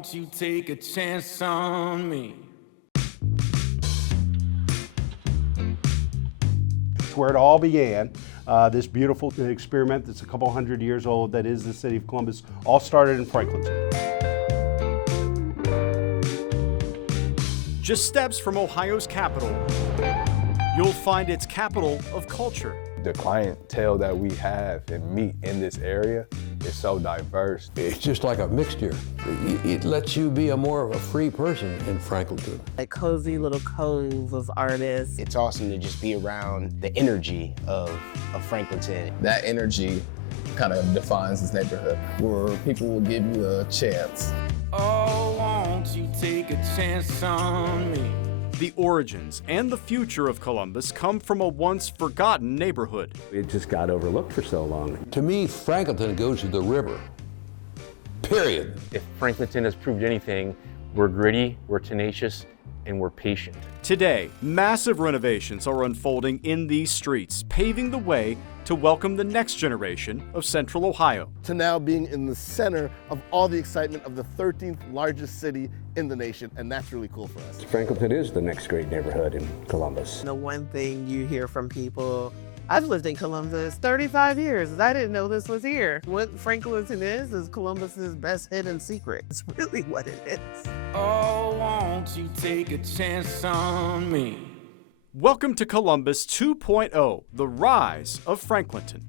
won't you take a chance on me? It's where it all began. This beautiful experiment that's a couple hundred years old that is the city of Columbus all started in Franklinton. Just steps from Ohio's capital, you'll find its capital of culture. The clientele that we have and meet in this area is so diverse. It's just like a mixture. It lets you be a more of a free person in Franklinton. A cozy little cove of artists. It's awesome to just be around the energy of Franklinton. That energy kind of defines this neighborhood, where people will give you a chance. Oh, won't you take a chance on me? The origins and the future of Columbus come from a once forgotten neighborhood. It just got overlooked for so long. To me, Franklinton goes to the river, period. If Franklinton has proved anything, we're gritty, we're tenacious, and we're patient. Today, massive renovations are unfolding in these streets, paving the way to welcome the next generation of Central Ohio. To now being in the center of all the excitement of the 13th largest city in the nation, and that's really cool for us. Franklinton is the next great neighborhood in Columbus. The one thing you hear from people, I've lived in Columbus 35 years. I didn't know this was here. What Franklinton is Columbus's best hidden secret. It's really what it is. Oh, won't you take a chance on me? Welcome to Columbus 2.0, the rise of Franklinton.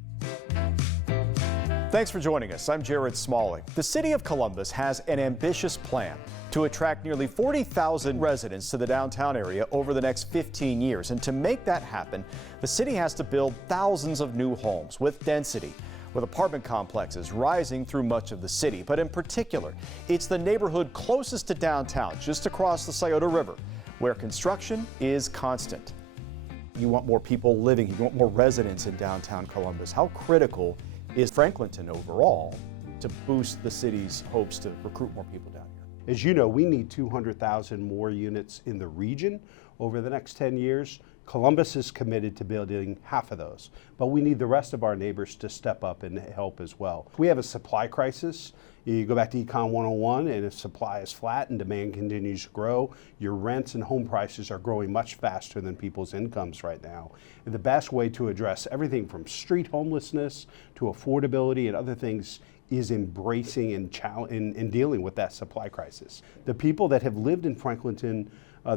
Thanks for joining us. I'm Jared Smalling. The city of Columbus has an ambitious plan to attract nearly 40,000 residents to the downtown area over the next 15 years. And to make that happen, the city has to build thousands of new homes with density, with apartment complexes rising through much of the city. But in particular, it's the neighborhood closest to downtown, just across the Scioto River, where construction is constant. You want more people living, you want more residents in downtown Columbus. How critical is Franklinton overall to boost the city's hopes to recruit more people down here? As you know, we need 200,000 more units in the region over the next 10 years. Columbus is committed to building half of those, but we need the rest of our neighbors to step up and help as well. We have a supply crisis. You go back to Econ 101, and if supply is flat and demand continues to grow, your rents and home prices are growing much faster than people's incomes right now. And the best way to address everything from street homelessness to affordability and other things is embracing and dealing with that supply crisis. The people that have lived in Franklinton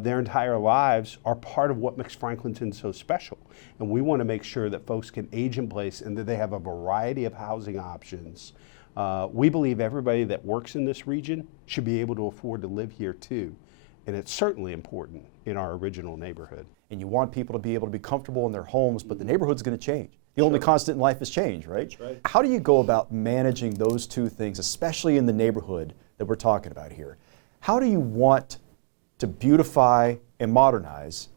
their entire lives are part of what makes Franklinton so special. And we want to make sure that folks can age in place and that they have a variety of housing options. We believe everybody that works in this region should be able to afford to live here too. And it's certainly important in our original neighborhood. And you want people to be able to be comfortable in their homes, but the neighborhood's going to change. The only constant in life is change, right? That's right. How do you go about managing those two things, especially in the neighborhood that we're talking about here? How do you want to beautify and modernize,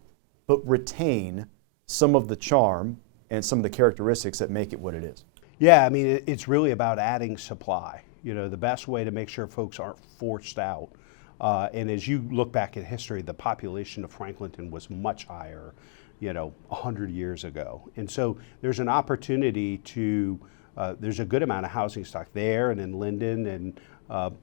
but retain some of the charm and some of the characteristics that make it what it is? Yeah, I mean, it's really about adding supply. You know, the best way to make sure folks aren't forced out. And as you look back at history, the population of Franklinton was much higher, 100 years ago. And so there's an opportunity to, there's a good amount of housing stock there and in Linden and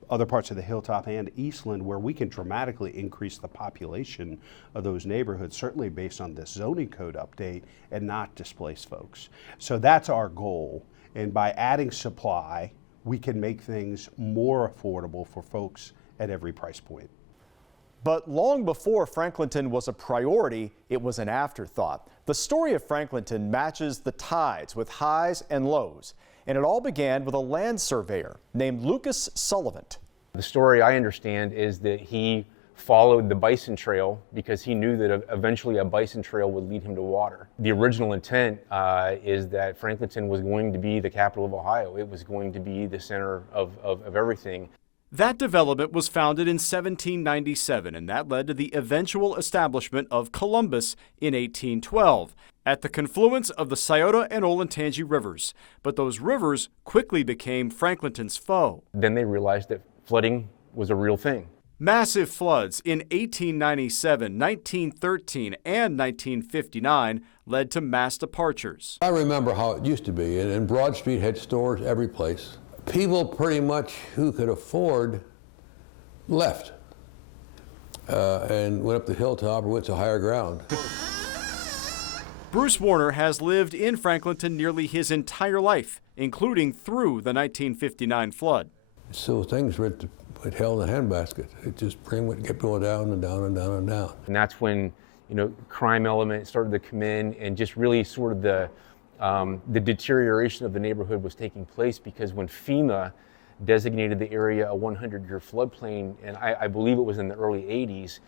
other parts of the Hilltop and Eastland where we can dramatically increase the population of those neighborhoods, certainly based on this zoning code update, and not displace folks. So that's our goal. And by adding supply, we can make things more affordable for folks at every price point. But long before Franklinton was a priority, it was an afterthought. The story of Franklinton matches the tides with highs and lows. And it all began with a land surveyor named Lucas Sullivan. The story I understand is that he followed the bison trail because he knew that eventually a bison trail would lead him to water. The original intent is that Franklinton was going to be the capital of Ohio. It was going to be the center of everything. That development was founded in 1797, and that led to the eventual establishment of Columbus in 1812 at the confluence of the Scioto and Olentangy rivers. But those rivers quickly became Franklinton's foe. Then they realized that flooding was a real thing. Massive floods in 1897, 1913, and 1959 led to mass departures. I remember how it used to be, and Broad Street had stores every place. People pretty much who could afford left and went up the hilltop or went to higher ground. Bruce Warner has lived in Franklinton nearly his entire life, including through the 1959 flood. So things went hell in a handbasket. It just kept going down and down and down and down. And that's when, you know, crime element started to come in, and just really sort of the deterioration of the neighborhood was taking place, because when FEMA designated the area a 100-year floodplain, and I believe it was in the early 80s,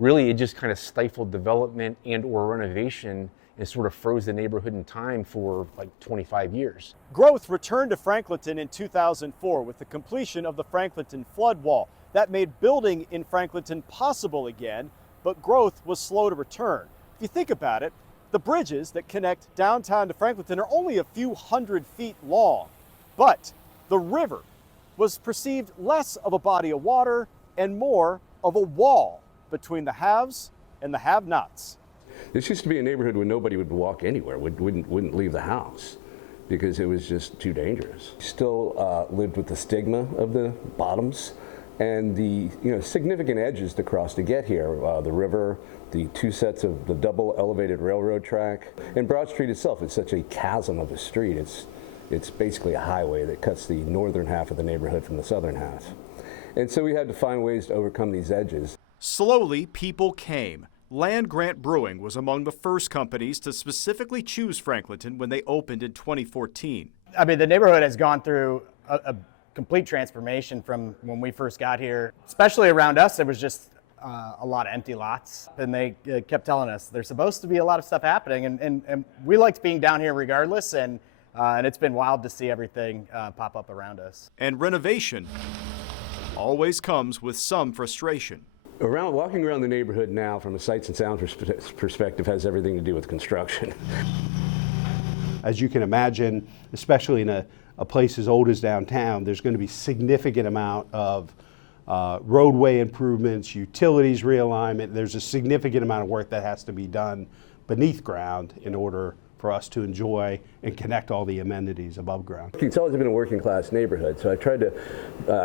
really it just kind of stifled development and or renovation and sort of froze the neighborhood in time for like 25 years. Growth returned to Franklinton in 2004 with the completion of the Franklinton flood wall. That made building in Franklinton possible again, but growth was slow to return. If you think about it, the bridges that connect downtown to Franklinton are only a few hundred feet long, but the river was perceived less of a body of water and more of a wall between the haves and the have-nots. This used to be a neighborhood where nobody would walk anywhere, wouldn't leave the house because it was just too dangerous. Still lived with the stigma of the bottoms and the significant edges to cross to get here. The river, the two sets of the double elevated railroad track, and Broad Street itself is such a chasm of a street. It's basically a highway that cuts the northern half of the neighborhood from the southern half. And so we had to find ways to overcome these edges. Slowly, people came. Land Grant Brewing was among the first companies to specifically choose Franklinton when they opened in 2014. I mean, the neighborhood has gone through a complete transformation from when we first got here. Especially around us, there was just a lot of empty lots. And they kept telling us there's supposed to be a lot of stuff happening. And we liked being down here regardless. And it's been wild to see everything pop up around us. And renovation always comes with some frustration. Walking around the neighborhood now from a sights and sounds perspective has everything to do with construction. As you can imagine, especially in a place as old as downtown, there's going to be significant amount of roadway improvements, utilities realignment. There's a significant amount of work that has to be done beneath ground in order for us to enjoy and connect all the amenities above ground. It's always been a working class neighborhood, so I tried to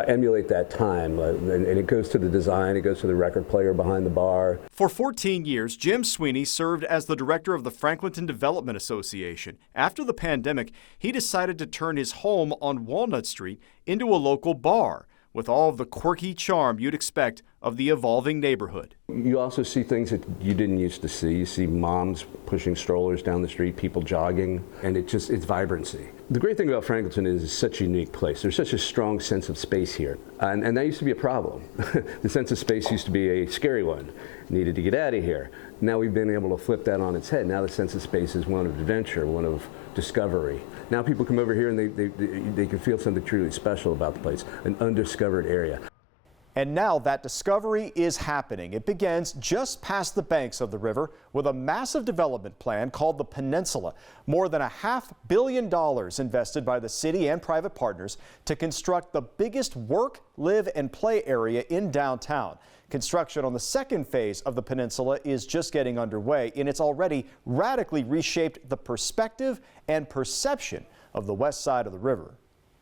emulate that time, and it goes to the design, it goes to the record player behind the bar. For 14 years, Jim Sweeney served as the director of the Franklinton Development Association. After the pandemic, he decided to turn his home on Walnut Street into a local bar, with all of the quirky charm you'd expect of the evolving neighborhood. You also see things that you didn't used to see. You see moms pushing strollers down the street, people jogging, and it's vibrancy. The great thing about Franklinton is it's such a unique place. There's such a strong sense of space here, and that used to be a problem. The sense of space used to be a scary one. Needed to get out of here. Now we've been able to flip that on its head. Now the sense of space is one of adventure, one of discovery. Now people come over here and they can feel something truly special about the place, an undiscovered area. And now that discovery is happening. It begins just past the banks of the river with a massive development plan called the Peninsula. More than $500 million invested by the city and private partners to construct the biggest work, live, and play area in downtown. Construction on the second phase of the Peninsula is just getting underway, and it's already radically reshaped the perspective and perception of the west side of the river.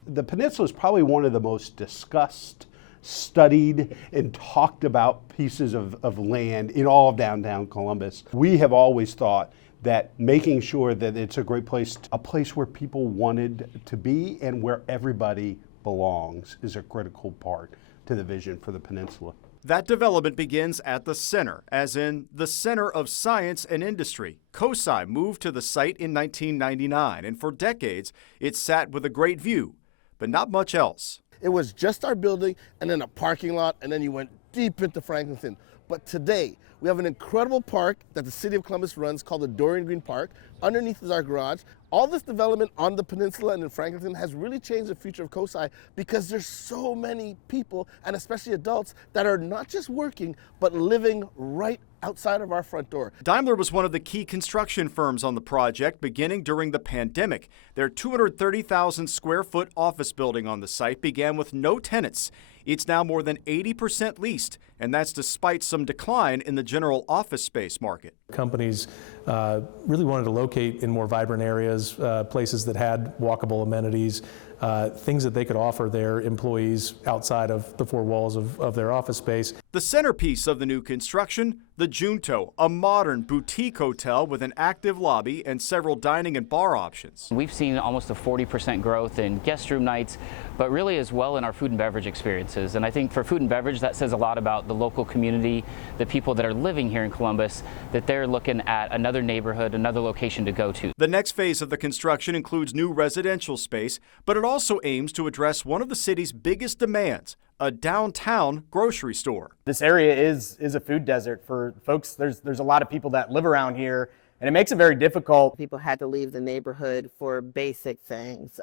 The Peninsula is probably one of the most discussed, studied, and talked about pieces of land in all of downtown Columbus. We have always thought that making sure that it's a great place, a place where people wanted to be and where everybody belongs, is a critical part to the vision for the Peninsula. That development begins at the center, as in the center of science and industry. COSI moved to the site in 1999, and for decades it sat with a great view, but not much else. It was just our building and then a parking lot, and then you went deep into Franklinton. But today, we have an incredible park that the City of Columbus runs called the Dorian Green Park. Underneath is our garage. All this development on the Peninsula and in Franklinton has really changed the future of COSI because there's so many people, and especially adults, that are not just working, but living right outside of our front door. Daimler was one of the key construction firms on the project beginning during the pandemic. Their 230,000 square foot office building on the site began with no tenants. It's now more than 80% leased, and that's despite some decline in the general office space market. Companies really wanted to locate in more vibrant areas, places that had walkable amenities, things that they could offer their employees outside of the four walls of their office space. The centerpiece of the new construction, the Junto, a modern boutique hotel with an active lobby and several dining and bar options. We've seen almost a 40% growth in guest room nights, but really as well in our food and beverage experiences. And I think for food and beverage, that says a lot about the local community, the people that are living here in Columbus, that they're looking at another neighborhood, another location to go to. The next phase of the construction includes new residential space, but it also aims to address one of the city's biggest demands, a downtown grocery store. This area is a food desert for folks. There's a lot of people that live around here, and it makes it very difficult. People had to leave the neighborhood for basic things,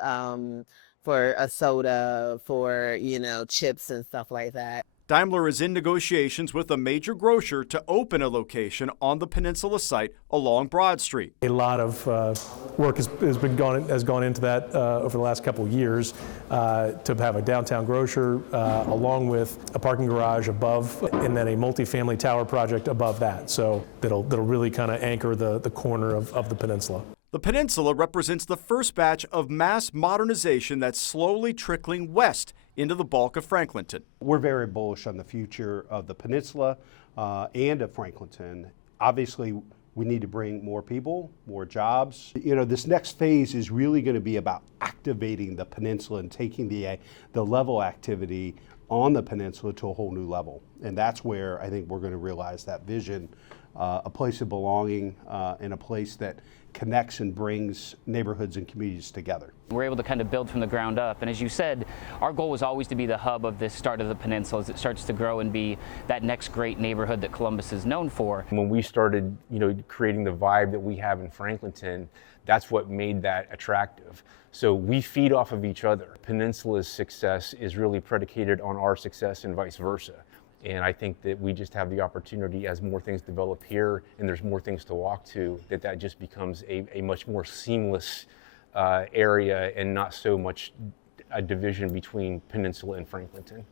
for a soda, for, chips and stuff like that. Daimler is in negotiations with a major grocer to open a location on the Peninsula site along Broad Street. A lot of work has gone into that over the last couple of years to have a downtown grocer along with a parking garage above and then a multifamily tower project above that. So that'll really kind of anchor the corner of the peninsula. The Peninsula represents the first batch of mass modernization that's slowly trickling west into the bulk of Franklinton. We're very bullish on the future of the Peninsula and of Franklinton. Obviously, we need to bring more people, more jobs. This next phase is really going to be about activating the Peninsula and taking the level activity on the Peninsula to a whole new level. And that's where I think we're going to realize that vision, a place of belonging and a place that connects and brings neighborhoods and communities together. We're able to kind of build from the ground up. And as you said, our goal was always to be the hub of this start of the peninsula as it starts to grow and be that next great neighborhood that Columbus is known for. When we started, creating the vibe that we have in Franklinton, that's what made that attractive. So we feed off of each other. Peninsula's success is really predicated on our success and vice versa. And I think that we just have the opportunity as more things develop here and there's more things to walk to, that just becomes a much more seamless area and not so much a division between Peninsula and Franklinton.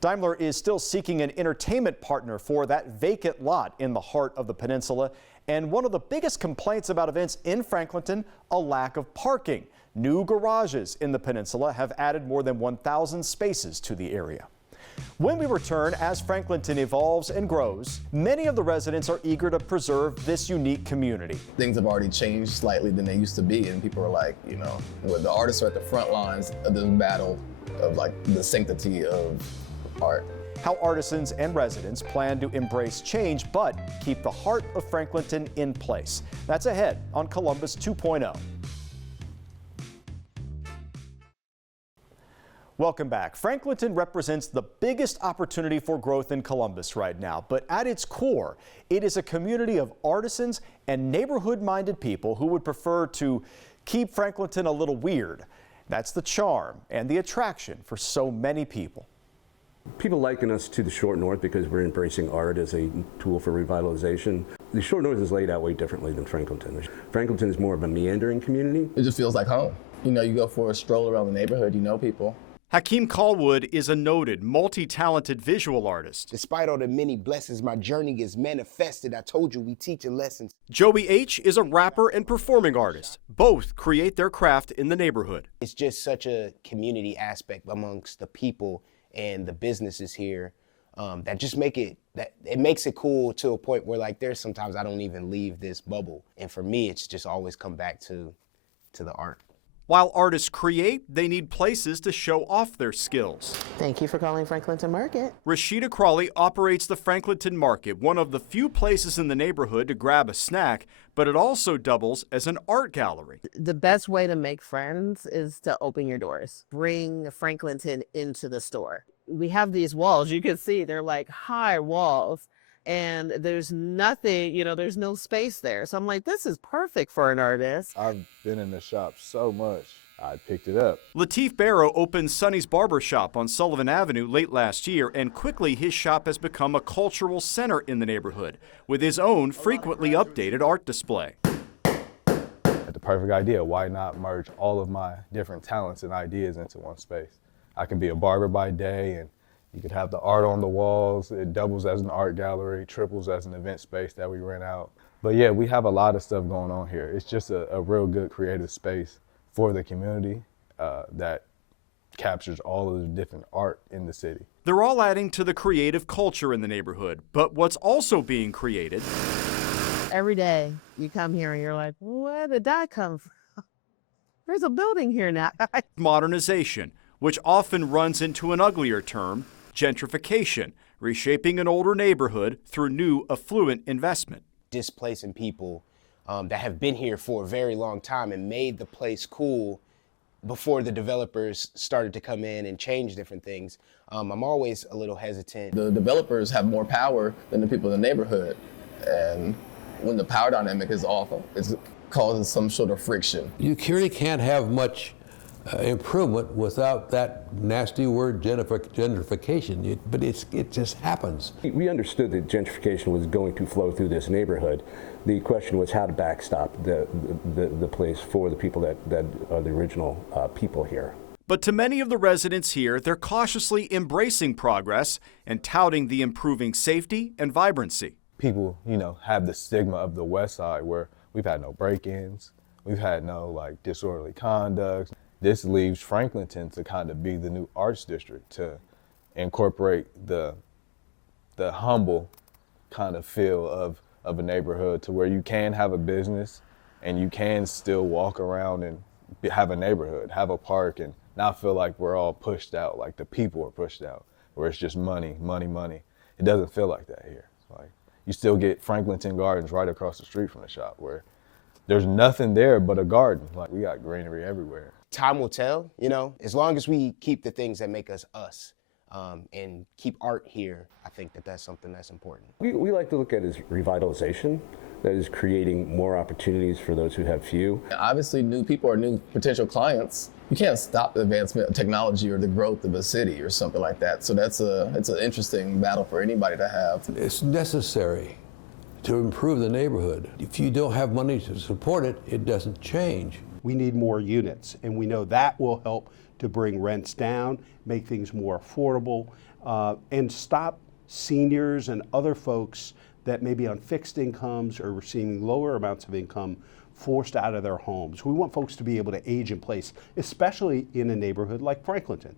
Daimler is still seeking an entertainment partner for that vacant lot in the heart of the Peninsula. And one of the biggest complaints about events in Franklinton, a lack of parking. New garages in the Peninsula have added more than 1,000 spaces to the area. When we return, as Franklinton evolves and grows, many of the residents are eager to preserve this unique community. Things have already changed slightly than they used to be, and people are like, the artists are at the front lines of this battle of the sanctity of art. How artisans and residents plan to embrace change but keep the heart of Franklinton in place. That's ahead on Columbus 2.0. Welcome back. Franklinton represents the biggest opportunity for growth in Columbus right now, but at its core, it is a community of artisans and neighborhood-minded people who would prefer to keep Franklinton a little weird. That's the charm and the attraction for so many people. People liken us to the Short North because we're embracing art as a tool for revitalization. The Short North is laid out way differently than Franklinton. Franklinton is more of a meandering community. It just feels like home. You go for a stroll around the neighborhood, people. Hakeem Callwood is a noted, multi-talented visual artist. Despite all the many blessings, my journey is manifested. I told you we teaching lessons. Joey H. is a rapper and performing artist. Both create their craft in the neighborhood. It's just such a community aspect amongst the people and the businesses here that just it makes it cool to a point where there's sometimes I don't even leave this bubble. And for me, it's just always come back to the art. While artists create, they need places to show off their skills. Thank you for calling Franklinton Market. Rashida Crawley operates the Franklinton Market, one of the few places in the neighborhood to grab a snack, but it also doubles as an art gallery. The best way to make friends is to open your doors. Bring Franklinton into the store. We have these walls, you can see they're like high walls. And there's nothing, there's no space there. So I'm like, this is perfect for an artist. I've been in the shop so much, I picked it up. Lateef Barrow opened Sonny's Barber Shop on Sullivan Avenue late last year, and quickly his shop has become a cultural center in the neighborhood, with his own frequently updated art display. Had the perfect idea. Why not merge all of my different talents and ideas into one space? I can be a barber by day and You could have the art on the walls. It doubles as an art gallery, triples as an event space that we rent out. But yeah, we have a lot of stuff going on here. It's just a real good creative space for the community that captures all of the different art in the city. They're all adding to the creative culture in the neighborhood, but what's also being created. Every day you come here and you're like, where did that come from? There's a building here now. Modernization, which often runs into an uglier term, gentrification, reshaping an older neighborhood through new affluent investment. Displacing people that have been here for a very long time and made the place cool before the developers started to come in and change different things. I'm always a little hesitant. The developers have more power than the people in the neighborhood. And when the power dynamic is off, it causes some sort of friction. You clearly can't have much improvement without that nasty word gentrification, but it just happens. We understood that gentrification was going to flow through this neighborhood. The question was how to backstop the place for the people that are the original people here. But to many of the residents here, they're cautiously embracing progress and touting the improving safety and vibrancy. People, have the stigma of the West Side where we've had no break-ins, we've had no disorderly conduct. This leaves Franklinton to kind of be the new arts district, to incorporate the humble kind of feel of a neighborhood, to where you can have a business and you can still walk around and have a neighborhood, have a park, and not feel like we're all pushed out, like the people are pushed out, where it's just money, money, money. It doesn't feel like that here. You still get Franklinton Gardens right across the street from the shop, where there's nothing there but a garden. We got greenery everywhere. Time will tell, as long as we keep the things that make us us and keep art here, I think that's something that's important. We like to look at it as revitalization, that is creating more opportunities for those who have few. Obviously, new people are new potential clients. You can't stop the advancement of technology or the growth of a city or something like that. So it's an interesting battle for anybody to have. It's necessary to improve the neighborhood. If you don't have money to support it, it doesn't change. We need more units, and we know that will help to bring rents down, make things more affordable, and stop seniors and other folks that may be on fixed incomes or receiving lower amounts of income forced out of their homes. We want folks to be able to age in place, especially in a neighborhood like Franklinton.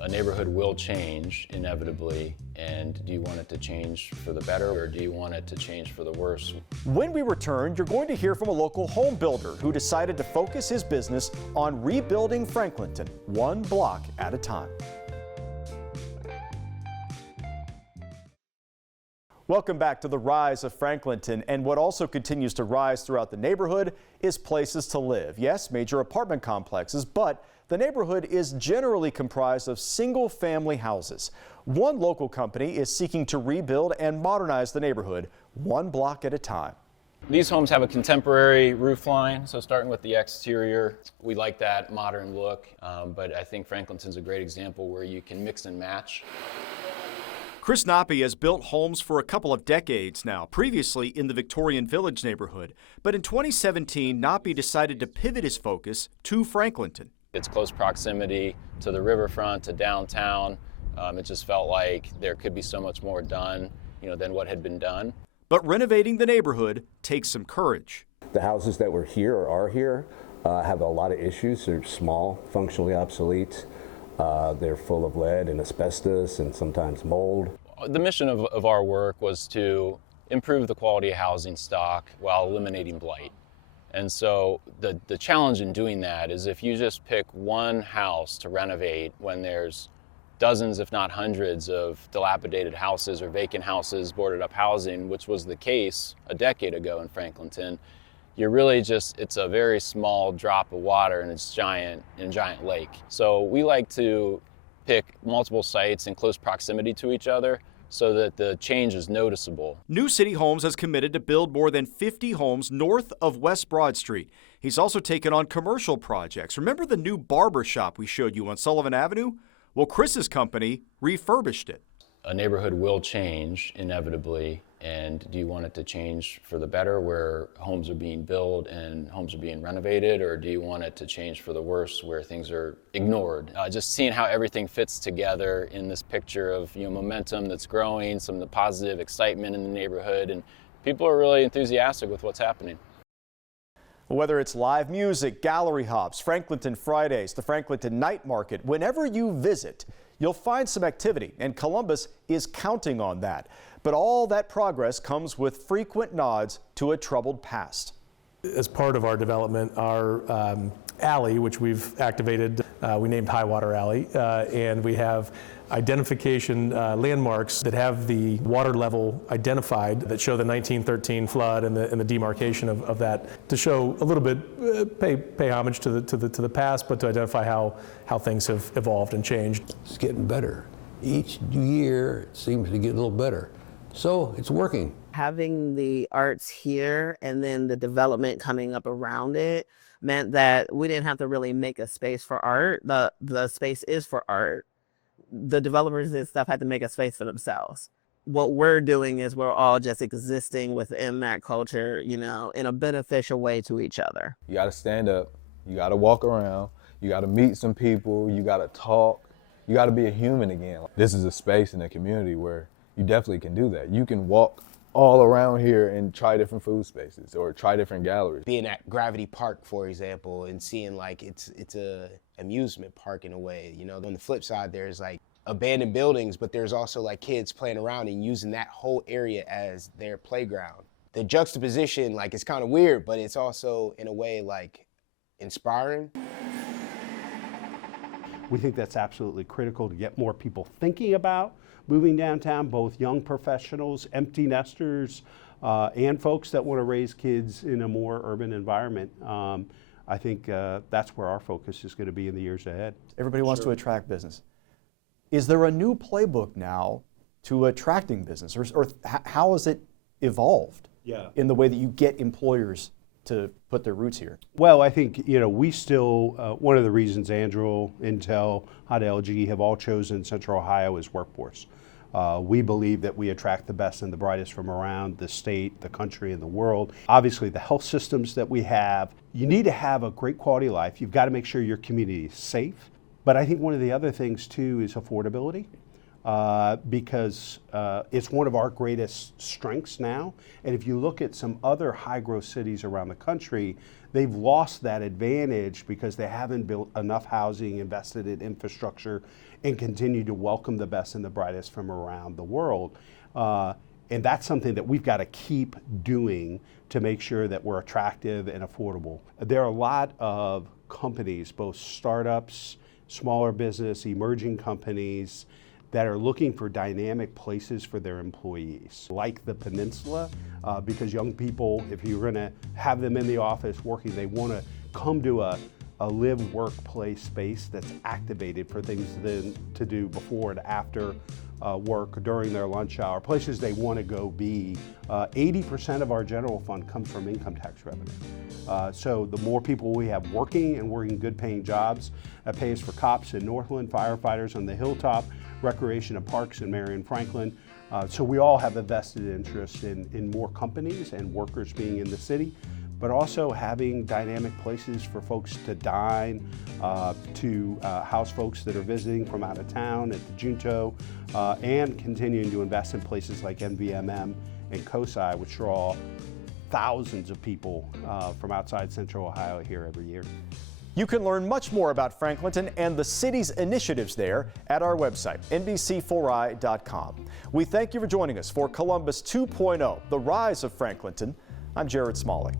A neighborhood will change inevitably, and do you want it to change for the better, or do you want it to change for the worse? When we return, you're going to hear from a local home builder who decided to focus his business on rebuilding Franklinton, one block at a time. Welcome back to the rise of Franklinton, and what also continues to rise throughout the neighborhood is places to live. Yes, major apartment complexes, but the neighborhood is generally comprised of single-family houses. One local company is seeking to rebuild and modernize the neighborhood, one block at a time. These homes have a contemporary roof line, so starting with the exterior, we like that modern look, but I think Franklinton's a great example where you can mix and match. Chris Knoppe has built homes for a couple of decades now, previously in the Victorian Village neighborhood. But in 2017, Knoppe decided to pivot his focus to Franklinton. It's close proximity to the riverfront, to downtown. It just felt like there could be so much more done, than what had been done. But renovating the neighborhood takes some courage. The houses that were here or are here have a lot of issues. They're small, functionally obsolete. They're full of lead and asbestos and sometimes mold. The mission of our work was to improve the quality of housing stock while eliminating blight. And so the challenge in doing that is if you just pick one house to renovate when there's dozens, if not hundreds, of dilapidated houses or vacant houses, boarded up housing, which was the case a decade ago in Franklinton, you're really it's a very small drop of water in a giant lake. So we like to pick multiple sites in close proximity to each other so that the change is noticeable. New City Homes has committed to build more than 50 homes north of West Broad Street. He's also taken on commercial projects. Remember the new barber shop we showed you on Sullivan Avenue? Well, Chris's company refurbished it. A neighborhood will change inevitably, And do you want it to change for the better, where homes are being built and homes are being renovated, or do you want it to change for the worse, where things are ignored? Just seeing how everything fits together in this picture of momentum that's growing, some of the positive excitement in the neighborhood, and people are really enthusiastic with what's happening. Whether it's live music, gallery hops, Franklinton Fridays, the Franklinton Night Market, whenever you visit, you'll find some activity, and Columbus is counting on that. But all that progress comes with frequent nods to a troubled past. As part of our development, our alley, which we've activated, we named High Water Alley, and we have identification landmarks that have the water level identified that show the 1913 flood and the demarcation of that, to show a little bit, pay homage to the past, but to identify how things have evolved and changed. It's getting better. Each year it seems to get a little better. So it's working. Having the arts here and then the development coming up around it meant that we didn't have to really make a space for art. The space is for art. The developers and stuff had to make a space for themselves. What we're doing is we're all just existing within that culture, in a beneficial way to each other. You got to stand up, you got to walk around, you got to meet some people, you got to talk, you got to be a human again. This is a space in a community where you definitely can do that. You can walk all around here and try different food spaces or try different galleries. Being at Gravity Park, for example, and seeing like it's a amusement park in a way. On the flip side, there's like abandoned buildings, but there's also like kids playing around and using that whole area as their playground. The juxtaposition, like, it's kind of weird, but it's also in a way like inspiring. We think that's absolutely critical to get more people thinking about moving downtown, both young professionals, empty nesters, and folks that want to raise kids in a more urban environment. I think that's where our focus is going to be in the years ahead. Everybody wants to attract business. Is there a new playbook now to attracting business, or how has it evolved in the way that you get employers to put their roots here? Well, I think, we still, one of the reasons Andrew, Intel, Hot LG have all chosen Central Ohio as workforce. We believe that we attract the best and the brightest from around the state, the country, and the world. Obviously, the health systems that we have, you need to have a great quality of life. You've got to make sure your community is safe. But I think one of the other things, too, is affordability. Because it's one of our greatest strengths now. And if you look at some other high-growth cities around the country, they've lost that advantage because they haven't built enough housing, invested in infrastructure, and continue to welcome the best and the brightest from around the world. And that's something that we've got to keep doing to make sure that we're attractive and affordable. There are a lot of companies, both startups, smaller business, emerging companies, that are looking for dynamic places for their employees, like the Peninsula, because young people, if you're gonna have them in the office working, they wanna come to a live, work, play space that's activated for things to do before and after work, during their lunch hour, places they wanna go be. 80% of our general fund comes from income tax revenue. So the more people we have working good paying jobs, that pays for cops in Northland, firefighters on the Hilltop, recreation and parks in Marion, Franklin. So we all have a vested interest in more companies and workers being in the city, but also having dynamic places for folks to dine, to house folks that are visiting from out of town at the Junto, and continuing to invest in places like NVMM and COSI, which draw thousands of people from outside Central Ohio here every year. You can learn much more about Franklinton and the city's initiatives there at our website, NBC4i.com. We thank you for joining us for Columbus 2.0, The Rise of Franklinton. I'm Jared Smalley.